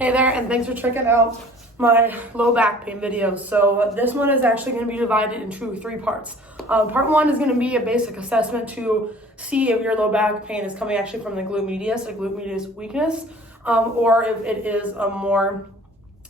Hey there, and thanks for checking out my low back pain video. So this one is actually going to be divided into three parts. Part one is going to be a basic assessment to see if your low back pain is coming actually from the glute medius, a glute medius weakness, or if it is a more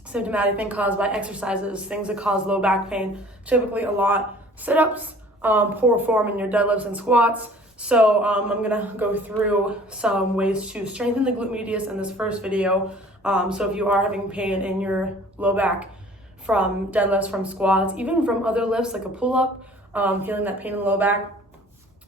symptomatic thing caused by exercises, things that cause low back pain, typically a lot sit-ups, poor form in your deadlifts and squats. So I'm going to go through some ways to strengthen the glute medius in this first video. So if you are having pain in your low back from deadlifts, from squats, even from other lifts like a pull-up, feeling that pain in the low back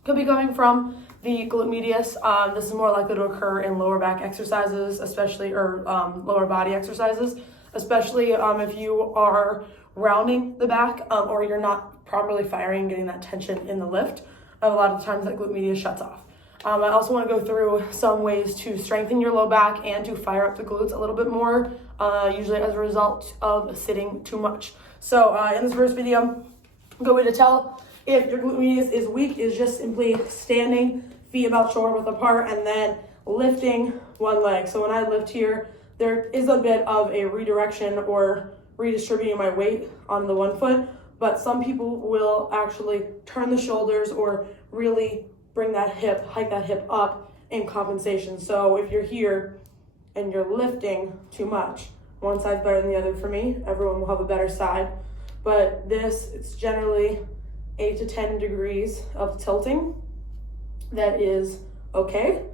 could be coming from the glute medius. This is more likely to occur in lower back exercises, especially, or lower body exercises, especially if you are rounding the back or you're not properly firing, getting that tension in the lift. A lot of times that glute medius shuts off. I also want to go through some ways to strengthen your low back and to fire up the glutes a little bit more, usually as a result of sitting too much. So in this first video, a good way to tell if your glute medius is weak is just simply standing, feet about shoulder width apart, and then lifting one leg. So when I lift here, there is a bit of a redirection or redistributing my weight on the one foot, but some people will actually turn the shoulders or really bring that hip, hike that hip up in compensation. So if you're here and you're lifting too much, one side's better than the other for me. Everyone will have a better side. But this, it's generally 8 to 10 degrees of tilting. That is okay.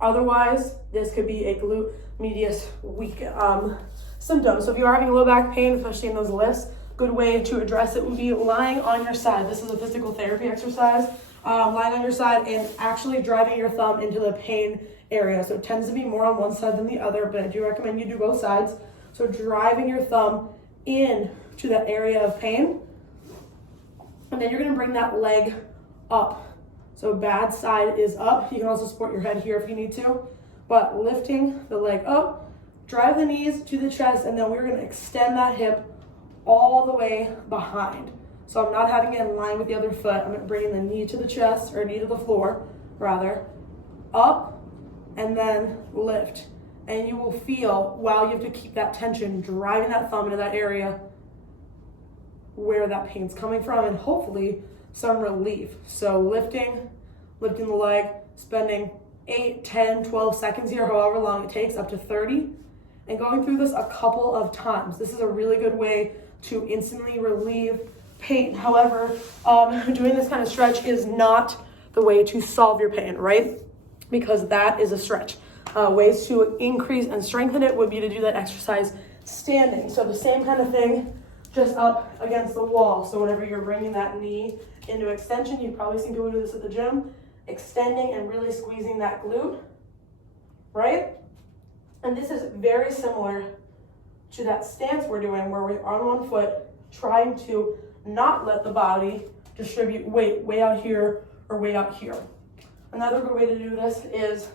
Otherwise, this could be a glute medius weak symptom. So if you are having low back pain, especially in those lifts, good way to address it would be lying on your side. This is a physical therapy exercise. Lying on your side and actually driving your thumb into the pain area. So it tends to be more on one side than the other, but I do recommend you do both sides. So driving your thumb in to that area of pain, and then you're gonna bring that leg up. So bad side is up. You can also support your head here if you need to, but lifting the leg up, drive the knees to the chest, and then we're gonna extend that hip all the way behind. So I'm not having it in line with the other foot. I'm bringing the knee to the chest, or knee to the floor, rather, up, and then lift. And you will feel, while you have to keep that tension, driving that thumb into that area where that pain's coming from, and hopefully some relief. So lifting the leg, spending 8, 10, 12 seconds here, however long it takes, up to 30, and going through this a couple of times. This is a really good way to instantly relieve pain. However, doing this kind of stretch is not the way to solve your pain, right? Because that is a stretch. Ways to increase and strengthen it would be to do that exercise standing. So the same kind of thing, just up against the wall. So whenever you're bringing that knee into extension, you've probably seen people do this at the gym, extending and really squeezing that glute, right? And this is very similar to that stance we're doing where we're on one foot, trying to not let the body distribute weight way out here or way out here. Another good way to do this is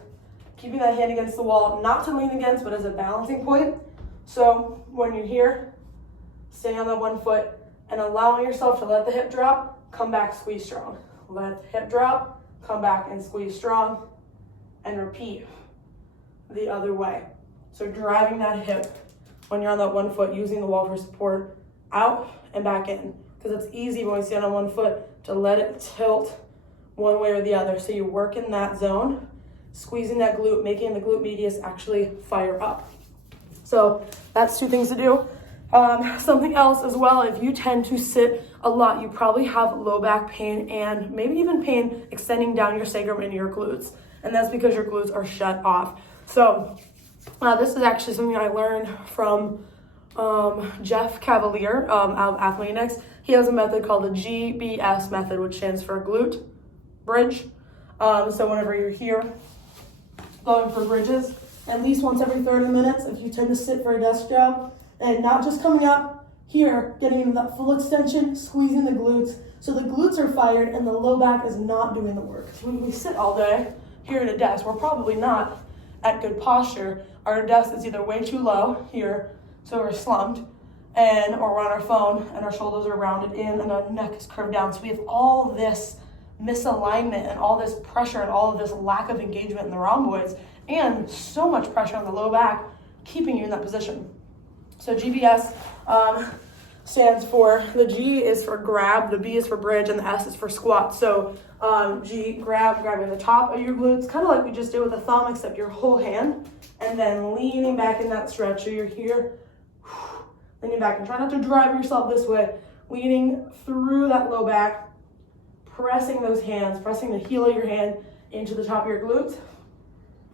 keeping that hand against the wall, not to lean against, but as a balancing point. So when you're here, staying on that one foot and allowing yourself to let the hip drop, come back, squeeze strong. Let the hip drop, come back and squeeze strong, and repeat the other way. So driving that hip when you're on that one foot, using the wall for support, out and back in. Because it's easy when we stand on one foot to let it tilt one way or the other. So you work in that zone, squeezing that glute, making the glute medius actually fire up. So that's two things to do. Something else as well, if you tend to sit a lot, you probably have low back pain and maybe even pain extending down your sacrum into your glutes. And that's because your glutes are shut off. So this is actually something I learned from Jeff Cavaliere out of Athletics. He has a method called the GBS method, which stands for glute bridge. So whenever you're here, going for bridges, at least once every 30 minutes, if you tend to sit for a desk job, and not just coming up here, getting into that full extension, squeezing the glutes. So the glutes are fired and the low back is not doing the work. So when we sit all day here at a desk, we're probably not at good posture. Our desk is either way too low here, so we're slumped, or we're on our phone and our shoulders are rounded in and our neck is curved down. So we have all this misalignment and all this pressure and all of this lack of engagement in the rhomboids and so much pressure on the low back keeping you in that position. So GBS stands for, the G is for grab, the B is for bridge, and the S is for squat. So G, grabbing the top of your glutes, kind of like we just did with the thumb, except your whole hand, and then leaning back in that stretch. So you're here, leaning back, and try not to drive yourself this way, leaning through that low back, pressing those hands, pressing the heel of your hand into the top of your glutes,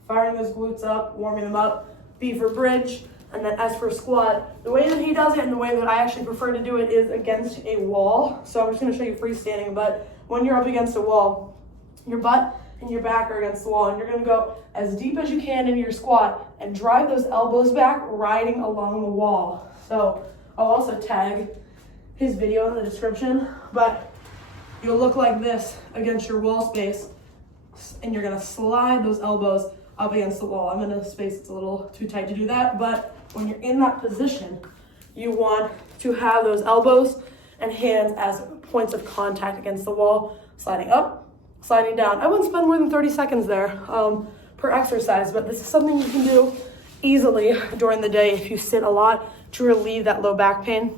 firing those glutes up, warming them up. B for bridge, and then S for squat. The way that he does it and the way that I actually prefer to do it is against a wall. So I'm just gonna show you freestanding, but when you're up against a wall, your butt and your back are against the wall, and you're gonna go as deep as you can in your squat and drive those elbows back, riding along the wall. So I'll also tag his video in the description, but you'll look like this against your wall space, and you're gonna slide those elbows up against the wall. I'm in a space that's a little too tight to do that, but when you're in that position, you want to have those elbows and hands as points of contact against the wall, sliding up, sliding down. I wouldn't spend more than 30 seconds there per exercise, but this is something you can do easily during the day if you sit a lot to relieve that low back pain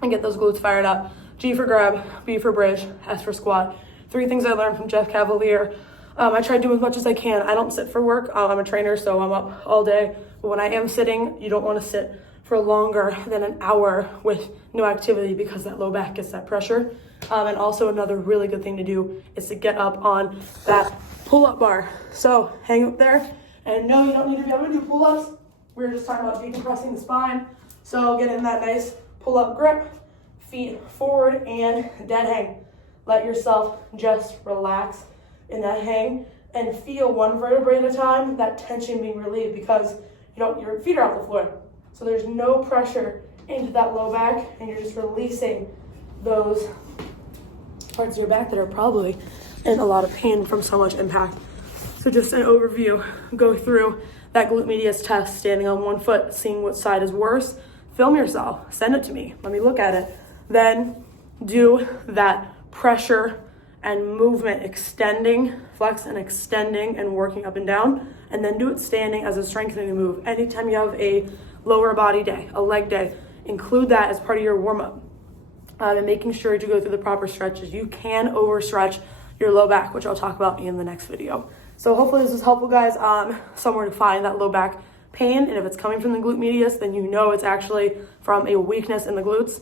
and get those glutes fired up. G for grab, B for bridge, S for squat. 3 things I learned from Jeff Cavaliere. I try to do as much as I can. I don't sit for work. I'm a trainer, so I'm up all day. But when I am sitting, you don't want to sit for longer than an hour with no activity because that low back gets that pressure. And also another really good thing to do is to get up on that pull-up bar. So hang up there, and no, you don't need to be able to do pull-ups. We were just talking about decompressing the spine. So get in that nice pull-up grip, feet forward and dead hang. Let yourself just relax in that hang and feel one vertebrae at a time, that tension being relieved, because your feet are off the floor. So there's no pressure into that low back, and you're just releasing those parts of your back that are probably in a lot of pain from so much impact. So just an overview, go through that glute medius test, standing on one foot, seeing what side is worse. Film yourself, send it to me, let me look at it. Then do that pressure and movement, extending, flex and extending and working up and down, and then do it standing as a strengthening move. Anytime you have a lower body day, a leg day, include that as part of your warm-up. And making sure to go through the proper stretches. You can overstretch your low back, which I'll talk about in the next video. So hopefully this was helpful, guys, somewhere to find that low back pain. And if it's coming from the glute medius, then you know it's actually from a weakness in the glutes.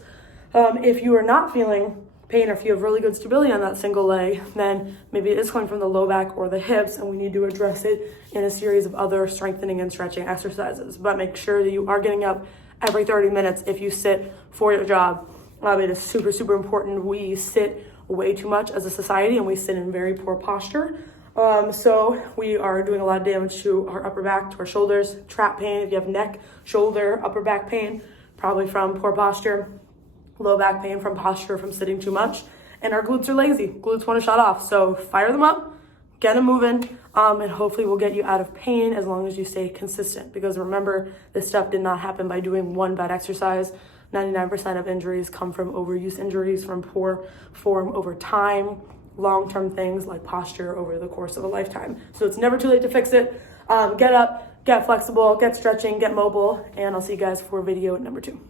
If you are not feeling pain, or if you have really good stability on that single leg, then maybe it is coming from the low back or the hips, and we need to address it in a series of other strengthening and stretching exercises. But make sure that you are getting up every 30 minutes if you sit for your job. It is super, super important. We sit way too much as a society, and we sit in very poor posture. So we are doing a lot of damage to our upper back, to our shoulders, trap pain. If you have neck, shoulder, upper back pain, probably from poor posture. Low back pain from posture, from sitting too much. And our glutes are lazy. Glutes want to shut off. So fire them up, get them moving, and hopefully we'll get you out of pain as long as you stay consistent. Because remember, this stuff did not happen by doing one bad exercise. 99% of injuries come from overuse injuries, from poor form over time, long-term things like posture over the course of a lifetime. So it's never too late to fix it. Get up, get flexible, get stretching, get mobile, and I'll see you guys for video number 2.